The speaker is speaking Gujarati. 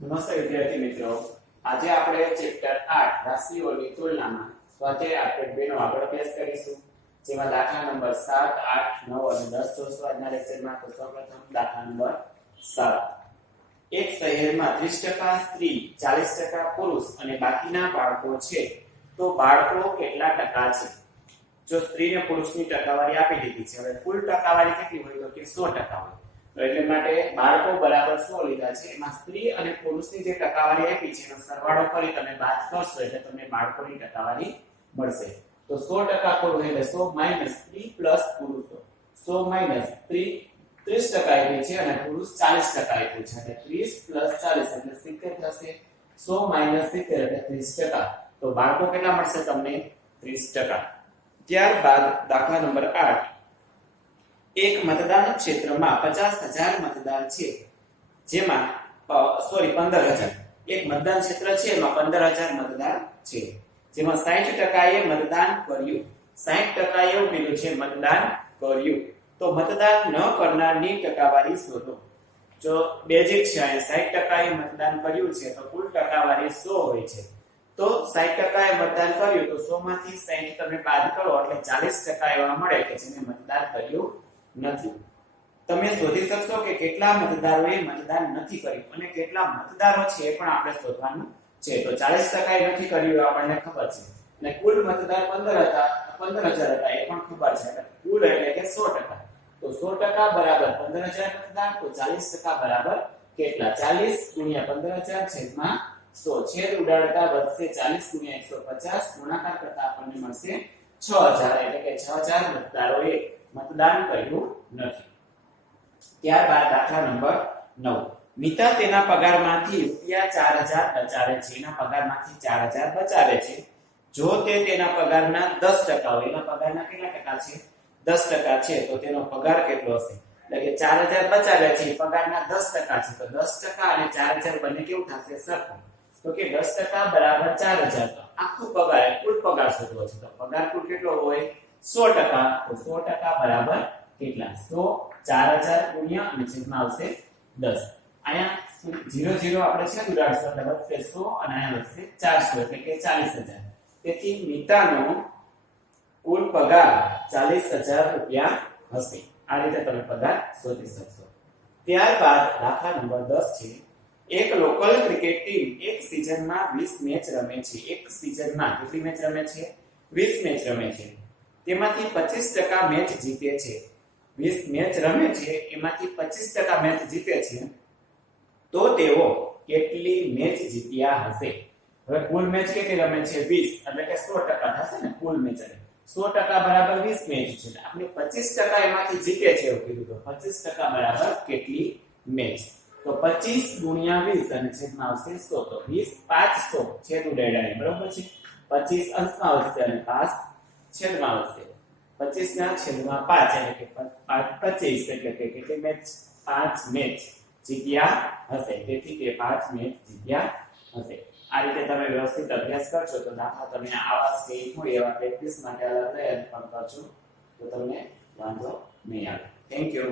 નમસ્તે વિદ્યાર્થી મિત્રો, આજે આપણે ચેપ્ટર 8 રાશિઓની તુલનામાં સ્વાધ્યાય આપેલ 2 નો આગળ અભ્યાસ કરીશું, જેમાં દાખલા નંબર 7, 8, 9 અને 10 જોશું આજના લેક્ચરમાં. તો સૌપ્રથમ દાખલા નંબર 7. એક શહેરમાં 30% સ્ત્રી, 40% પુરુષ અને બાકીના બાળકો છે, તો બાળકો કેટલા ટકા છે? જો સ્ત્રી અને પુરુષની ટકાવારી આપી દીધી છે, હવે કુલ ટકાવારી કેટલી હોય તો કે 100% હોય. તો એટલે માટે બાળકો બરાબર 100 લીધા છે, એમાં સ્ત્રી અને પુરુષની જે ટકાવારી આપી છે એનો સરવાળો કરી તમે બાદ કરશો એટલે તમને બાળકોની ટકાવારી મળશે. તો 100% કુલ એટલે 100 - સ્ત્રી પ્લસ પુરુષો, 100 - સ્ત્રી 30% આપી છે અને પુરુષ 40% આપ્યું છે, એટલે 30 + 40 એટલે 70 થશે. 100 - 70 એટલે 30%. તો બાળકો કેટલા મળશે તમને? 30%. ત્યારબાદ દાખલા નંબર 8. એક મતદાન ક્ષેત્રમાં 50,000 મતદાર છે, જેમાં 15,000. એક મતદાન ક્ષેત્ર છે એમાં 15,000 મતદાર છે, જેમાં 60% એ મતદાન કર્યું. 60% એવું કીધું છે મતદાન કર્યું. તો મતદાન ન કરનારની ટકાવારી શોધો. જો બેઝિક છે, 60% એ મતદાન કર્યું છે તો કુલ ટકાવારી 100 હોય છે. તો 60% એ મતદાન કર્યું તો 100 માંથી 60 તમે બાદ કરો એટલે 40% એવા મળે કે જેને મતદાન કર્યું નથી. તમે શોધી શકશો કે કેટલા મતદારોએ મતદાન નથી કર્યું અને કેટલા મતદારો છે એ પણ આપણે શોધવાનું છે. તો 40% એ નથી કર્યું આપણને ખબર છે, અને કુલ મતદાર 15,000 હતા એ પણ ખબર છે. એટલે કુલ એટલે કે 100%. તો 100% બરાબર 15,000 મતદાન, તો 40% બરાબર કેટલા? 40 × 15,000 છેદમાં 100. છેદ ઉડાડતા વધશે 40 × 150, ગુણાકાર કરતા આપણને મળશે 6,000, એટલે કે 6,000 મતદારોએ મતદાન કર્યું નથી. ત્યારબાદ દાખલા નંબર 9. મિતા તેના પગારમાંથી ₹4,000 બચાવે છે. એના પગારમાંથી 4,000 બચાવે છે. જો તે તેના પગારના 10% હોય, એના પગારના કેટલા ટકા છે? 10% છે, તો તેનો પગાર કેટલો હશે? એટલે કે 4,000 બચાવ્યા છે, પગારના 10% છે, તો 10% અને 4,000 બંને કેવું થશે? સરખું. તો કે 10% બરાબર 4,000. તો આખું પગાર કુલ પગાર શોધવો છે, તો પગાર કુલ કેટલો હોય? 100%. તો 100% બરાબર કેટલા? 100 4,000 ગુણ્યા અને છેદમાં આવશે 10. અહીંયા 0 આપણે છે ઉડાડશું એટલે વધશે 100 અને અહીંયા વધશે 400 એટલે કે 40,000. તેથી મિતાનો કુલ પગાર 40,000 રૂપિયા હશે. આ રીતે તમે પગાર શોધી શકશો. ત્યારબાદ દાખલા નંબર 10 છે. એક લોકલ ક્રિકેટ ટીમ એક સિઝનમાં 20 મેચ રમે છે. એક સિઝનમાં કેટલી મેચ રમે છે? 20 મેચ રમે છે. તેમાંથી 25% મેચ જીતે છે. 20 મેચ રમે છે એમાંથી 25% મેચ જીતે છે, તો તેઓ કેટલી મેચ જીત્યા હશે? હવે કુલ મેચ કેટલી રમે છે? 20, એટલે કે 100% થશે ને કુલ મેચ. 100% બરાબર 20 મેચ છે, આપણે 25% એમાંથી જીતે છે એવું કીધું, તો 25% બરાબર કેટલી મેચ? તો 25 × 20 અને છેદમાં આવશે 100. તો 20 500 છેદ ઉડાડ્યા, બરોબર છે. 25 અંશમાં આવશે અને 5 છેદમાં આવશે. 25 ના છેદમાં 5 એટલે કે 25, એટલે કે કેટલી મેચ? 5 મેચ જીત્યા હશે. તેથી તે 5 મેચ જીત્યા હશે. આ રીતે તમે વ્યવસ્થિત અભ્યાસ કરશો તો દાખલા તમે આવા સ્ટેજ હોય એવા પ્રેક્ટિસ માટે અલગ પ્રયત્ન પણ કરશો તો તમને વાંધો નહીં આવે. Thank you.